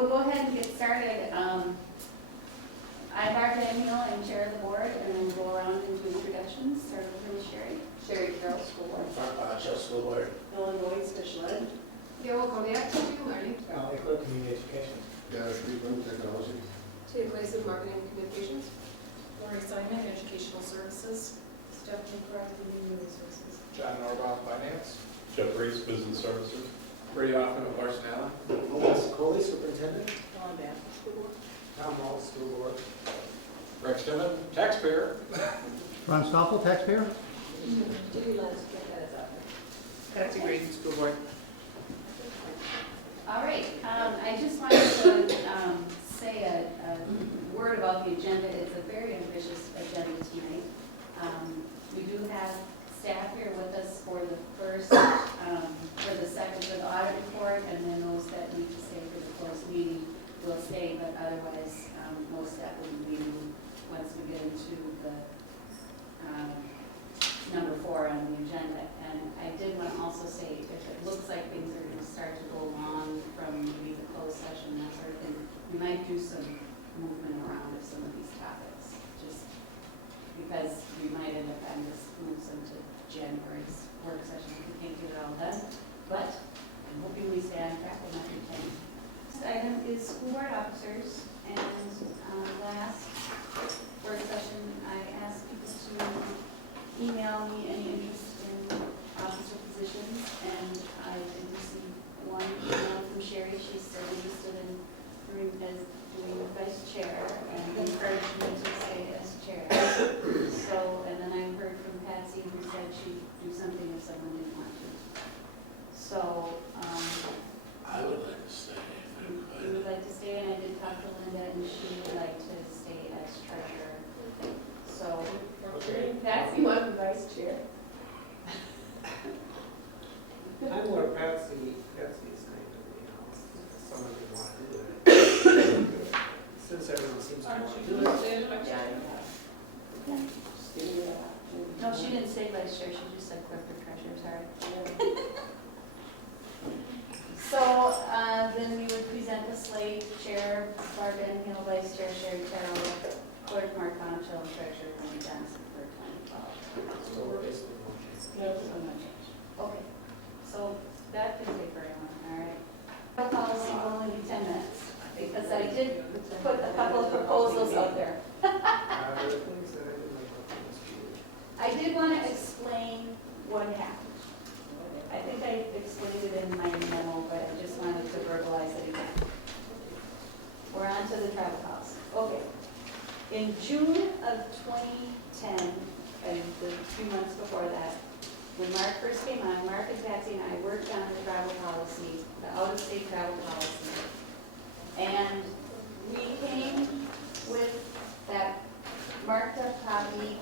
we'll go ahead and get started. I'm Mark Daniel, I'm chair of the board, and then we'll go around and do introductions. Start with Ms. Sherry Carroll, school board. Just school board. Illinois special ed. Gail Kodiak, teaching and learning. Equal community education. Treatment technology. Tia Gleason, marketing and communications. Lori Simon, educational services. Stephanie Craft, human resources. John Norbaugh, finance. Jeff Reese, business services. Brady Hoffman of Larson Allen. Les Coley, superintendent. Dawn Bath, school board. Tom Hall, school board. Rex Tillman, taxpayer. Ron Stoffel, taxpayer. Judy Lenz, that is up. Patsy Green, school board. All right, I just wanted to say a word about the agenda. It's a very ambitious agenda tonight. We do have staff here with us for the first, for the second for the audit report, and then those that need to stay for the closed meeting will stay, but otherwise, most staff will be leaving once we get into the number 4 on the agenda. And I did want to also say, if it looks like things are going to start to go along from maybe the closed session, that sort of thing, we might do some movement around of some of these topics, just because we might end up having to move some to January's work session if we can't get it all done. But I'm hoping we stay on track and not continue. Next item is school board officers, and last work session I asked people to email me any interest in officer positions, and I did receive one email from Sherry. She's still interested in doing vice chair and encouraged me to stay as chair. So, and then I heard from Patsy who said she'd do something if someone didn't want to. So, I would like to stay if I you could. would like to stay, and I did talk to Linda, and she would like to stay as treasurer. So, Patsy, you want to be vice chair? I'm more Patsy's kind of, someone who want to do it. Since everyone seems to want to do it. no, she didn't say vice chair, she just said clerk or treasurer, sorry. So, then we would present the slate, chair, Barb Van Hill, vice chair, Sherry Carroll, clerk, Mark Bonachel, treasurer, Tony Johnson, for 2012. So we're basically one change. No, so no change. Okay, so that can take very long, all right. Our policy will only be 10 minutes, because I did put a couple of proposals out there. There are things that I didn't like about this period. I did want to explain what happened. I think I explained it in my memo, but I just wanted to verbalize it again. We're on to the travel policy. Okay. In June of 2010, and the few months before that, when Mark first came on, Mark and Patsy and I worked on the travel policy, the out-of-state travel policy. And we came with that marked up copy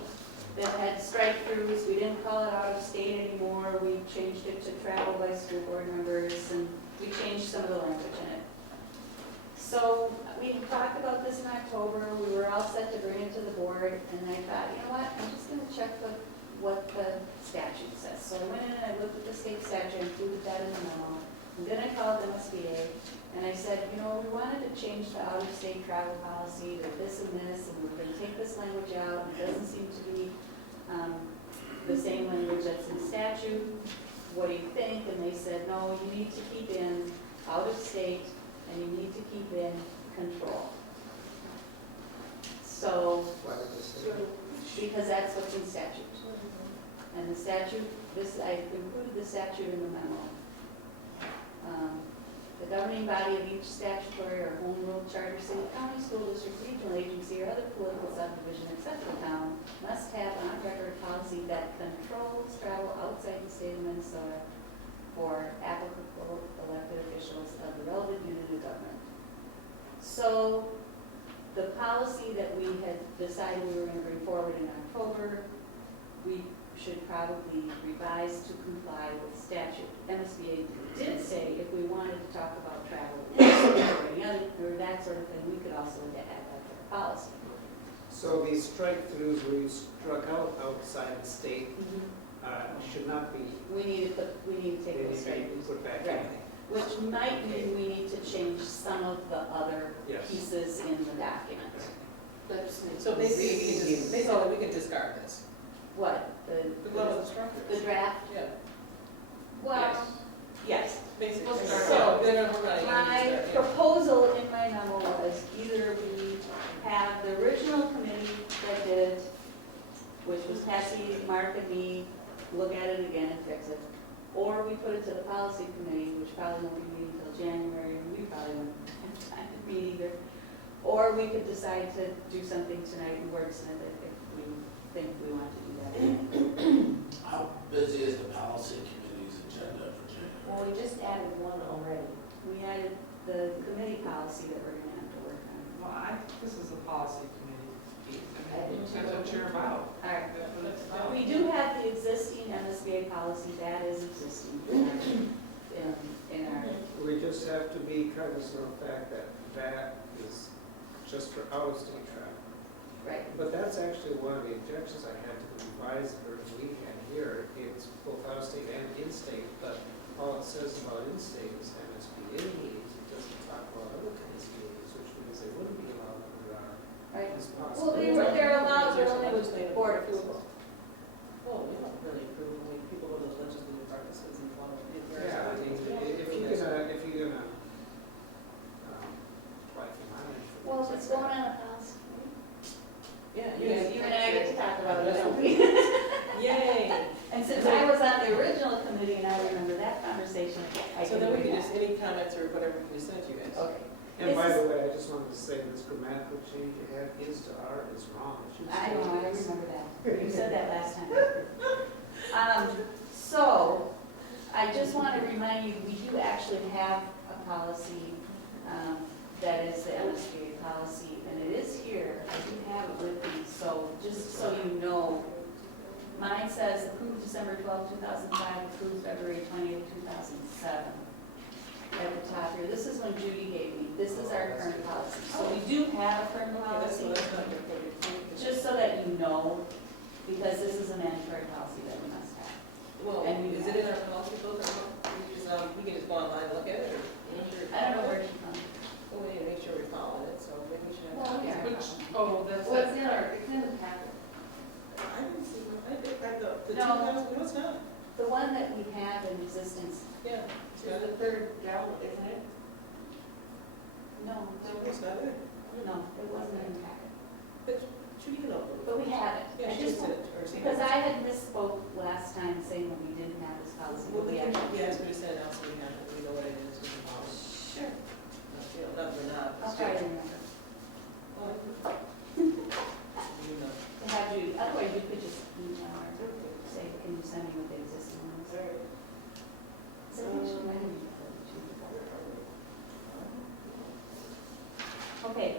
that had strike-throughs. We didn't call it out-of-state anymore. We changed it to travel by school board members, and we changed some of the language in it. So we talked about this in October. We were all set to bring it to the board, and I thought, you know what, I'm just going to check what the statute says. So I went in and I looked at the state statute, included that in the memo, and then I called MSBA, and I said, you know, we wanted to change the out-of-state travel policy to this and this, and we're going to take this language out. It doesn't seem to be the same language that's in statute. What do you think? And they said, no, you need to keep in out-of-state, and you need to keep in control. So, Why would this say? because that's what's in statute. And the statute, I included the statute in the memo. The governing body of each statutory or home rule charter, city, county, school district, regional agency, or other political subdivision except the town must have on record policy that controls travel outside the state of Minnesota for applicable elected officials of the relevant unit of government. So the policy that we had decided we were going to bring forward in October, we should probably revise to comply with statute. MSBA did say if we wanted to talk about travel or any other, or that sort of thing, we could also add that to our policy. So these strike-throughs where you struck out outside the state should not be, We need to take they those need to straight. be put back Right. in. Which might mean we need to change some of the document. That's- So basically, we can discard this. What, The one with the structure. the draft? Yeah. Well, yes. Basically. So, Then we're not My even start, proposal in my memo was either we have the original committee that did it, which was Patsy, Mark, and me, look at it again and fix it. Or we put it to the policy committee, which probably won't be meeting until January, and we probably won't have time to meet either. Or we could decide to do something tonight and wordsmith it if we think we want to do that. How busy is the policy committee's agenda for January? Well, we just added one already. We added the committee policy that we're gonna have to work on. Well, I think this is a policy committee piece. I do too. That's what you're about. All right. That's what it's about. We do have the existing MSBA policy, that is existing in our, We just have to be cognizant of the fact that that is just for out-of-state travel. right. But that's actually one of the objections I had to the revised version we had here. It's both out-of-state and in-state, but all it says about in-state is MSBA meetings. It doesn't talk about other kinds of meetings, which means they wouldn't be allowed under our, Right. this Well, policy. they're allowed, but only with board approval. Well, we don't really approve when people go to the legislative practices and follow it. Yeah, I mean, if you're gonna, apply for money. Well, if it's going on a policy. Yeah, You and I get to talk about it, don't we? Yay! And since I was on the original committee and I remember that conversation, I So can then we bring can just, that. any comments or whatever, we can just send it to you guys. Okay. And by This the way, I just wanted to say this grammatical change you had is to are is wrong. It should I say know, I is. remember that. You said that last time. So, I just want to remind you, we do actually have a policy that is the MSBA policy, and it is here. I do have it with me, so just so you know, mine says approved December 12, 2005, approved February 20th, 2007. At the top here, this is when Judy gave me, this is our current policy. So we do have a current Okay, that's, policy. that's not good. Just so that you know, because this is a mandatory policy that we must have. Well, And we is it in our policy book or not? We can just go online and look at it, or make sure. I don't know where she found it. Well, we need to make sure we're following it, so maybe we should have. Well, yeah. Oh, that's. Well, it's in the packet. I didn't see one, I did, like the No. 2000, no, it's not. The one that we have in existence, Yeah. It's the third down, isn't it? no, No, it's not it. no, it wasn't in the packet. But should you know? But we have it. Yeah, I she just just did it, or she. Because I had misspoke last time saying that we didn't have this policy, Well, but we we can, actually. yeah, ask me to send it out so we have it, we know what it is, we can follow it. Sure. You know, not, we're not. I'll try to remember. Well, you know. To have Judy, otherwise you could just email her, say, can you send me what the existing one is? So I think she might have emailed it to you. Okay,